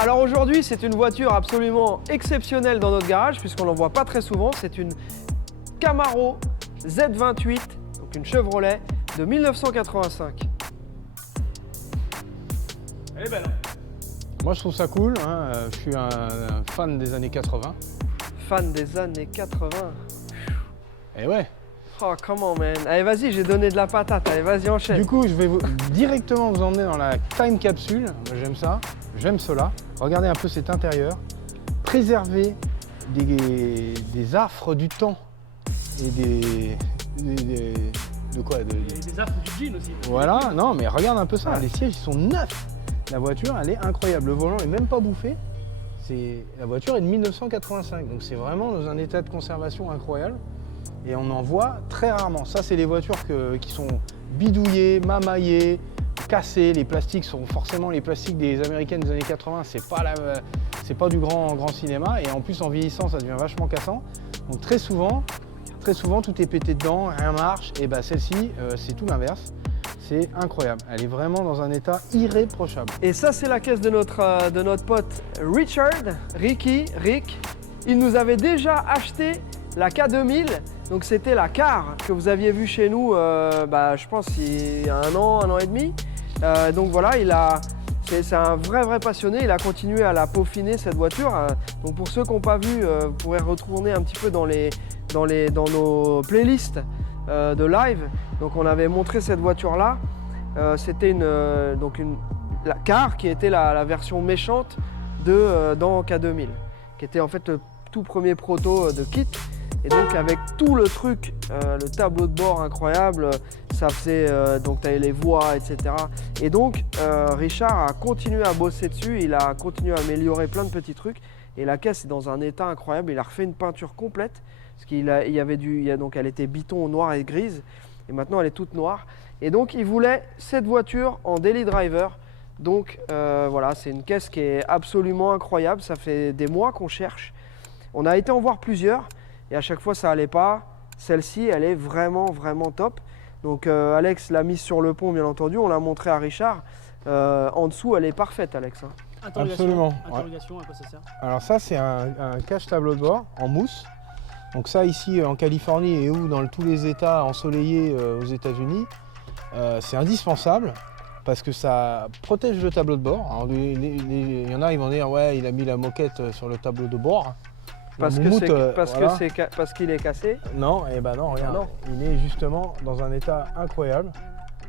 Alors aujourd'hui, c'est une voiture absolument exceptionnelle dans notre garage puisqu'on n'en voit pas très souvent. C'est une Camaro Z28, donc une Chevrolet de 1985. Elle est belle. Moi je trouve ça cool, hein. Je suis un fan des années 80. Fan des années 80. Et ouais. Oh, come on, man. Allez, vas-y, j'ai donné de la patate. Allez, vas-y, enchaîne. Du coup, je vais directement vous emmener dans la time capsule. J'aime ça, j'aime cela. Regardez un peu cet intérieur. Préserver des affres du temps et de quoi Des affres du jean aussi. Voilà, non mais regarde un peu ça, les sièges ils sont neufs. La voiture elle est incroyable, le volant est même pas bouffé. La voiture est de 1985, donc c'est vraiment dans un état de conservation incroyable. Et on en voit très rarement. Ça c'est les voitures qui sont bidouillées, mamaillées, cassées. Les plastiques sont forcément les plastiques des américaines des années 80, c'est pas du grand cinéma. Et en plus en vieillissant ça devient vachement cassant. Donc très souvent tout est pété dedans, rien marche. Et bah celle-ci c'est tout l'inverse. C'est incroyable, elle est vraiment dans un état irréprochable. Et ça, c'est la caisse de notre pote Rick. Il nous avait déjà acheté la K2000, donc c'était la car que vous aviez vue chez nous, je pense il y a un an et demi. Donc voilà, c'est un vrai passionné, il a continué à la peaufiner cette voiture. Donc pour ceux qui n'ont pas vu, vous pourrez retourner un petit peu dans nos playlists de live. Donc on avait montré cette voiture là, c'était la car qui était la version méchante dans K2000, qui était en fait le tout premier proto de kit. Et donc avec tout le truc, le tableau de bord incroyable, ça faisait donc tu avais les voies, etc. Et donc Richard a continué à bosser dessus, il a continué à améliorer plein de petits trucs. Et la caisse est dans un état incroyable, il a refait une peinture complète. Parce donc elle était biton noir et grise, et maintenant elle est toute noire. Et donc il voulait cette voiture en daily driver. Donc voilà, c'est une caisse qui est absolument incroyable. Ça fait des mois qu'on cherche. On a été en voir plusieurs, et à chaque fois ça allait pas. Celle-ci, elle est vraiment top. Donc Alex l'a mise sur le pont, bien entendu. On l'a montré à Richard. En dessous, elle est parfaite, Alex. Absolument. Interrogation, à quoi ça sert? Alors ça, c'est un cache tableau de bord en mousse. Donc ça ici en Californie et ou dans tous les états ensoleillés aux États-Unis, c'est indispensable parce que ça protège le tableau de bord. Alors, il y en a, ils vont dire ouais, il a mis la moquette sur le tableau de bord. Parce qu'il est cassé? Non, et ben non, regarde, il est justement dans un état incroyable,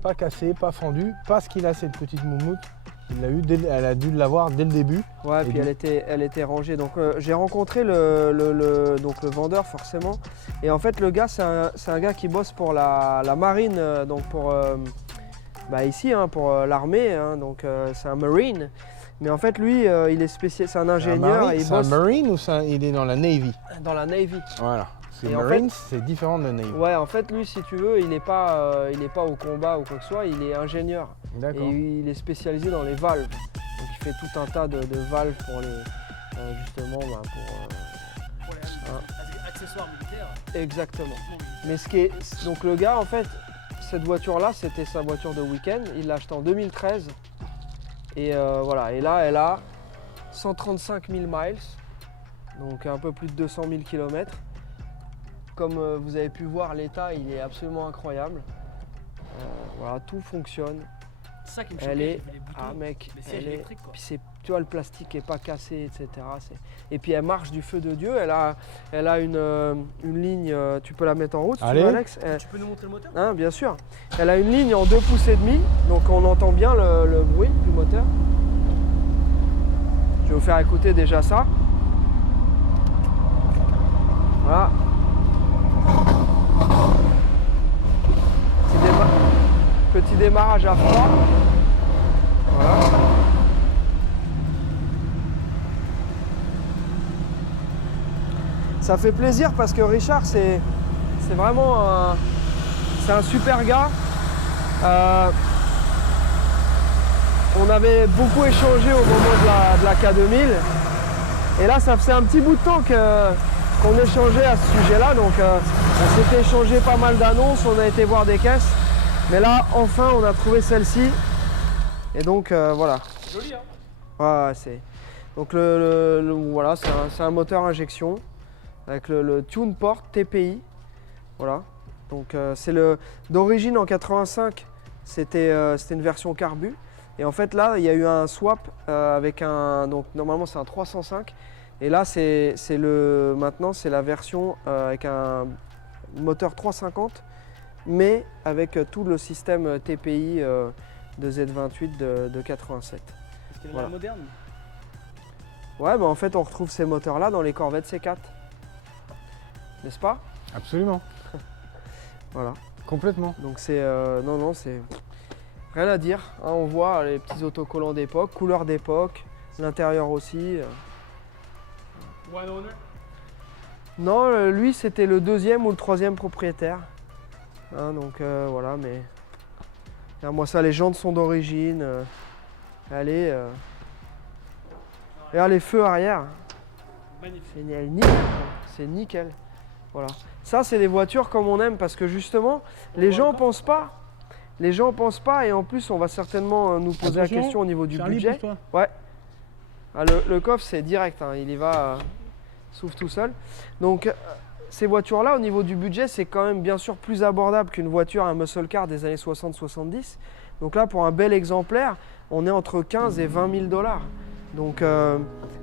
pas cassé, pas fendu, parce qu'il a cette petite moumoute. Elle a dû l'avoir dès le début. Ouais, puis elle était rangée. Donc j'ai rencontré le vendeur forcément. Et en fait le gars c'est un gars qui bosse pour la marine, donc pour ici pour l'armée, hein, donc c'est un marine. Mais en fait lui il est spécial, c'est un ingénieur. C'est un marine ou il est dans la Navy? Dans la Navy. Voilà. Marines, c'est différent de la Navy. Ouais, en fait, lui, si tu veux, il n'est pas au combat ou quoi que ce soit, il est ingénieur. D'accord. Et il est spécialisé dans les valves. Donc, il fait tout un tas de valves pour les. Justement, pour les accessoires militaires. Exactement. Mais donc, le gars, en fait, cette voiture-là, c'était sa voiture de week-end. Il l'a achetée en 2013. Et voilà. Et là, elle a 135 000 miles. Donc, un peu plus de 200 000 km. Comme vous avez pu voir, l'état il est absolument incroyable. Voilà, tout fonctionne. C'est ça qui me choquait, j'ai vu les boutons, les sièges électriques, quoi. Puis tu vois, le plastique n'est pas cassé, etc. Et puis elle marche du feu de Dieu. Elle a une ligne, tu peux la mettre en route, si tu veux, Alex. Tu peux nous montrer le moteur? Hein, bien sûr. Elle a une ligne en 2,5 pouces, donc on entend bien le bruit du moteur. Je vais vous faire écouter déjà ça. Voilà. Petit démarrage à froid. Voilà. Ça fait plaisir parce que Richard, c'est vraiment un super gars. On avait beaucoup échangé au moment de la K2000. Et là, ça faisait un petit bout de temps qu'on échangeait à ce sujet-là. Donc, on s'était échangé pas mal d'annonces, on a été voir des caisses. Mais là, enfin, on a trouvé celle-ci. Et donc, voilà. Joli, hein? Ouais, Donc voilà, c'est un moteur injection avec le TunePort TPI. Voilà. Donc d'origine en 85, c'était une version carbu. Et en fait là, il y a eu un swap avec donc normalement c'est un 305. Et là maintenant c'est la version avec un moteur 350, mais avec tout le système TPI de Z28 de 87. Est-ce qu'il y a Voilà. une moderne? Ouais, en fait on retrouve ces moteurs là dans les Corvette C4. N'est-ce pas? Absolument. Voilà. Complètement. Donc c'est non, c'est rien à dire. Hein, on voit les petits autocollants d'époque, couleur d'époque, l'intérieur aussi. One owner? Non, lui c'était le deuxième ou le troisième propriétaire. Hein, donc voilà, mais regarde-moi ça, les jantes sont d'origine. Allez, regarde les feux arrière. Magnifique. C'est nickel. C'est nickel. Voilà. Ça, c'est des voitures comme on aime parce que justement, les gens pensent pas. Les gens pensent pas et en plus, on va certainement nous poser Attention, la question au niveau du Charlie, budget. pousse-toi. Ouais. Ah, le coffre, c'est direct. Hein, il y va, s'ouvre tout seul. Donc, ces voitures-là, au niveau du budget, c'est quand même bien sûr plus abordable qu'une voiture, un muscle car des années 60-70. Donc là, pour un bel exemplaire, on est entre 15 et 20 000 $. Donc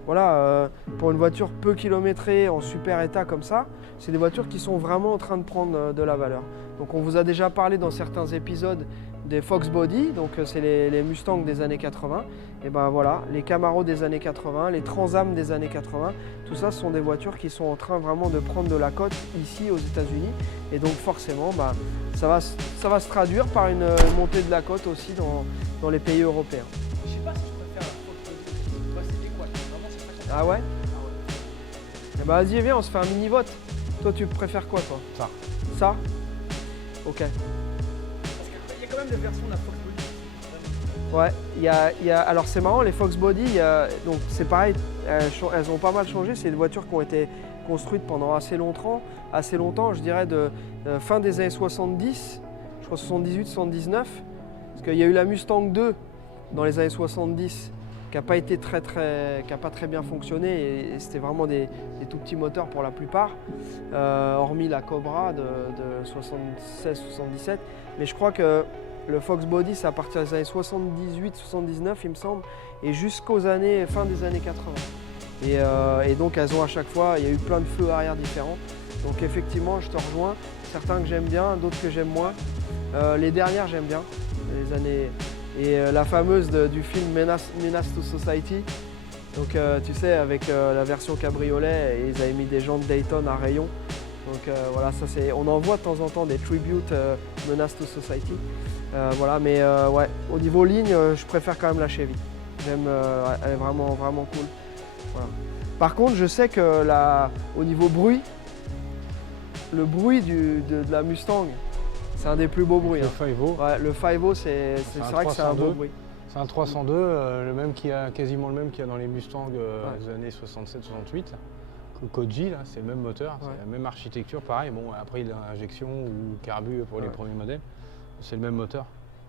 voilà, pour une voiture peu kilométrée, en super état comme ça, c'est des voitures qui sont vraiment en train de prendre de la valeur. Donc on vous a déjà parlé dans certains épisodes des Fox Body, donc c'est les Mustangs des années 80. Et ben voilà, les Camaro des années 80, les Trans Am des années 80, tout ça ce sont des voitures qui sont en train vraiment de prendre de la cote ici aux États-Unis. Et donc forcément, ça va se traduire par une montée de la cote aussi dans les pays européens. Je sais pas si je préfère la Fox Body. Moi, c'est quoi? Vraiment, c'est pas cher. Ah ouais? Ah ouais. Eh ben vas-y, viens, on se fait un mini-vote. Toi, tu préfères quoi, toi? Ça. Ça? Ok. Parce qu'il y a quand même des versions de la Fox Body. Ouais, alors c'est marrant, les Fox Body, donc c'est pareil, elles ont pas mal changé. C'est des voitures qui ont été construites pendant assez longtemps, je dirais de fin des années 70, je crois 78, 79. Parce qu'il y a eu la Mustang 2 dans les années 70 qui n'a pas été qui a pas très bien fonctionné et c'était vraiment des tout petits moteurs pour la plupart, hormis la Cobra de 76-77. Mais je crois que le Fox Body, c'est à partir des années 78-79, il me semble, et jusqu'aux fin des années 80. Et donc elles ont à chaque fois, il y a eu plein de feux arrière différents. Donc effectivement, je te rejoins. Certains que j'aime bien, d'autres que j'aime moins. Les dernières, j'aime bien. Les années... Et la fameuse du film Menace to Society. Donc tu sais, avec la version cabriolet, ils avaient mis des jantes Dayton à rayons. Donc voilà, ça c'est, on en voit de temps en temps des tributes Menace to Society. Voilà, mais ouais, au niveau ligne, je préfère quand même la Chevy. J'aime, elle est vraiment, vraiment cool. Voilà. Par contre, je sais que au niveau bruit, le bruit de la Mustang, c'est un des plus beaux bruits. Le Hein. 5.0. Ouais, le 5.0 c'est vrai que c'est un beau bruit. C'est un 302, quasiment le même qu'il y a dans les Mustangs des années 67-68. Koji, là, c'est le même moteur, c'est la même architecture, pareil. Bon, après, il a injection ou carbu pour les premiers modèles. C'est le même moteur.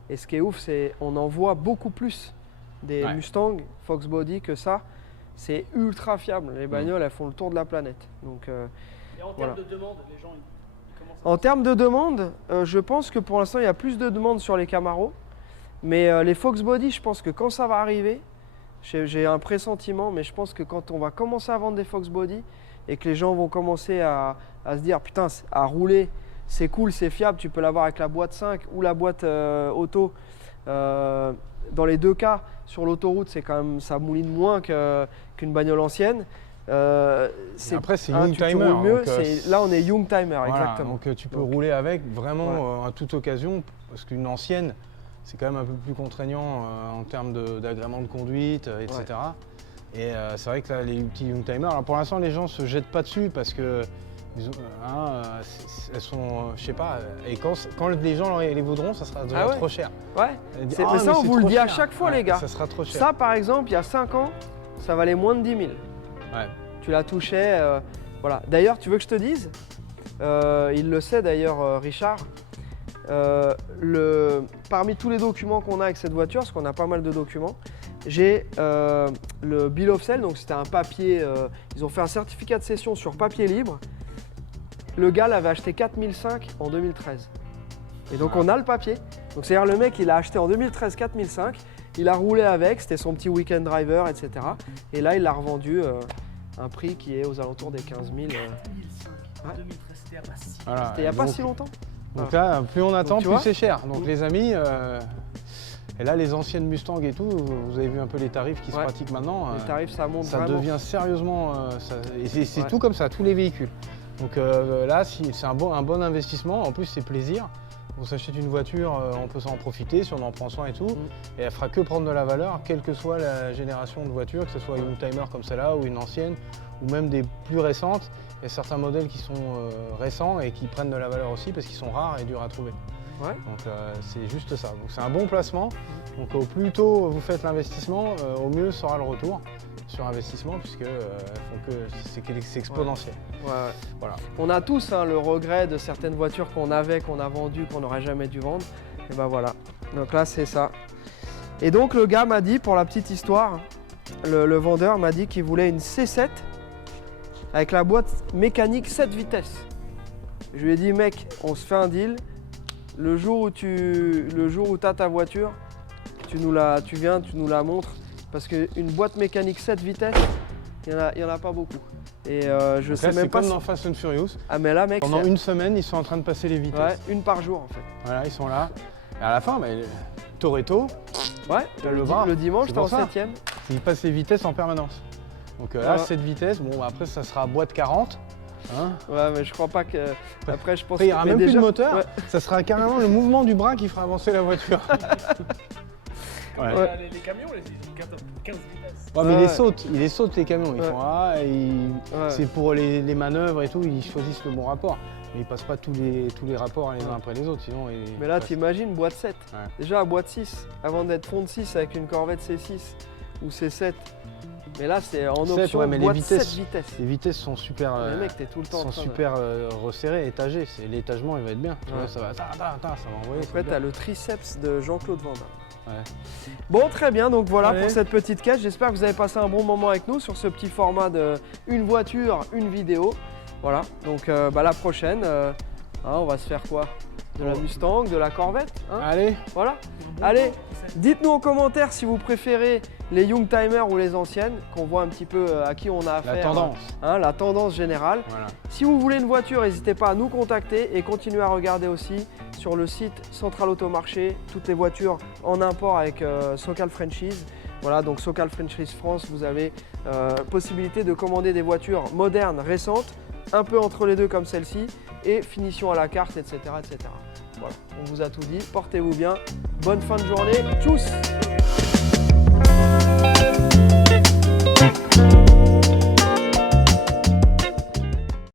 Et ce qui est ouf, c'est qu'on en voit beaucoup plus des Mustang Fox Body que ça. C'est ultra fiable. Les bagnoles, elles font le tour de la planète. Donc, et en termes de demande, les gens, ils commencent à... En termes de demande, je pense que pour l'instant, il y a plus de demandes sur les Camaro. Mais les Fox Body, je pense que quand ça va arriver, j'ai un pressentiment, mais je pense que quand on va commencer à vendre des Fox Body et que les gens vont commencer à se dire, putain, à rouler, c'est cool, c'est fiable, tu peux l'avoir avec la boîte 5 ou la boîte auto. Dans les deux cas, sur l'autoroute, c'est quand même, ça mouline moins qu'une bagnole ancienne. Après, c'est Youngtimer. Là, on est Youngtimer, voilà, exactement. Donc tu peux rouler avec vraiment à toute occasion, parce qu'une ancienne, c'est quand même un peu plus contraignant en termes d'agrément de conduite, etc. Ouais. Et c'est vrai que là, les petits Youngtimers, alors pour l'instant, les gens se jettent pas dessus parce que elles sont, je sais pas, et quand les gens les voudront, ça sera trop cher. Ouais, mais ça, on vous le dit à chaque fois, les gars. Ça sera trop cher. Ça, par exemple, il y a 5 ans, ça valait moins de 10 000. Ouais. Tu la touchais, voilà. D'ailleurs, tu veux que je te dise, il le sait d'ailleurs, Richard, parmi tous les documents qu'on a avec cette voiture, parce qu'on a pas mal de documents, j'ai le bill of sale, donc c'était un papier, ils ont fait un certificat de cession sur papier libre. Le gars l'avait acheté 4005 en 2013. Et donc on a le papier. Donc c'est-à-dire le mec il a acheté en 2013 4005, il a roulé avec, c'était son petit weekend driver, etc. Et là il l'a revendu un prix qui est aux alentours des 15 000. 2005, 2013, c'était à Massy. Voilà. C'était il n'y a pas Donc- si longtemps. Donc là, plus on attend, Donc, tu plus vois. c'est cher. Donc les amis, et là les anciennes Mustang et tout, vous avez vu un peu les tarifs qui se Ouais. pratiquent maintenant. Les tarifs ça monte Ça vraiment. devient sérieusement, et c'est Ouais. tout comme ça, tous les véhicules. Donc là, c'est un bon investissement. En plus, c'est plaisir. On s'achète une voiture, on peut s'en profiter si on en prend soin et tout. Et elle fera que prendre de la valeur, quelle que soit la génération de voiture, que ce soit une oldtimer comme celle-là ou une ancienne, ou même des plus récentes. Il y a certains modèles qui sont récents et qui prennent de la valeur aussi parce qu'ils sont rares et durs à trouver. Ouais. Donc c'est juste ça. Donc c'est un bon placement. Donc au plus tôt vous faites l'investissement, au mieux sera le retour sur investissement puisque c'est exponentiel. Ouais, ouais. Voilà. On a tous hein, le regret de certaines voitures qu'on avait, qu'on a vendues, qu'on n'aurait jamais dû vendre. Et ben voilà. Donc là, c'est ça. Et donc le gars m'a dit, pour la petite histoire, le vendeur m'a dit qu'il voulait une C7 avec la boîte mécanique 7 vitesses. Je lui ai dit, mec, on se fait un deal. Le jour où tu as ta voiture, tu viens, tu nous la montres. Parce qu'une boîte mécanique 7 vitesses, il n'y en a pas beaucoup. Et je Donc sais là, même c'est pas comme si... dans Fast and Furious. Ah mais là, mec, Pendant c'est- une semaine, ils sont en train de passer les vitesses. Ouais, une par jour en fait. Voilà, ils sont là. Et à la fin, Toretto, Ouais, le bras, le dimanche, c'est t'es en pour ça. 7ème. ils passent les vitesses en permanence. Donc là, Ouais. 7 vitesses, bon, après, ça sera boîte 40. Hein. Ouais, mais je crois pas que. Après, je pense Après, il n'y aura mais même plus déjà- de moteur. Ouais. Ça sera carrément le mouvement du bras qui fera avancer la voiture. Ouais. Ouais. Les camions, ils ont 15 vitesses. Ouais, mais Ouais. ils les sautent les camions. Ils Ouais. font ah, Ouais. c'est pour les manœuvres et tout, ils choisissent le bon rapport. Mais ils passent pas tous les rapports les uns après les autres, sinon. Mais là, t'imagines, boîte 7. Ouais. Déjà, à boîte 6, avant d'être fond de 6 avec une Corvette C6 ou C7. Mais là, c'est en 7, option ouais, mais les boîte vitesses- 7 vitesses. Les vitesses sont super, Les mecs, t'es tout le temps en train de- resserrées, étagées. L'étagement, il va être bien. Tu Ouais. vois, ça va envoyer. ça va Après, bien. t'as le triceps de Jean-Claude Van Damme. Ouais. Bon, très bien. Donc voilà Allez. pour cette petite caisse. J'espère que vous avez passé un bon moment avec nous sur ce petit format de une voiture, une vidéo. Voilà. Donc la prochaine, on va se faire quoi? De la Oh. Mustang, de la Corvette, hein. Allez, Voilà. Allez, dites-nous en commentaire si vous préférez les Youngtimers ou les anciennes, qu'on voit un petit peu à qui on a affaire. la tendance. Hein, la tendance générale. Voilà. Si vous voulez une voiture, n'hésitez pas à nous contacter et continuez à regarder aussi sur le site Central Automarché toutes les voitures en import avec Socal Franchise. Voilà, donc Socal Franchise France, vous avez possibilité de commander des voitures modernes, récentes, un peu entre les deux comme celle-ci, et finition à la carte, etc., etc. Voilà, on vous a tout dit. Portez-vous bien. Bonne fin de journée. Tchuss!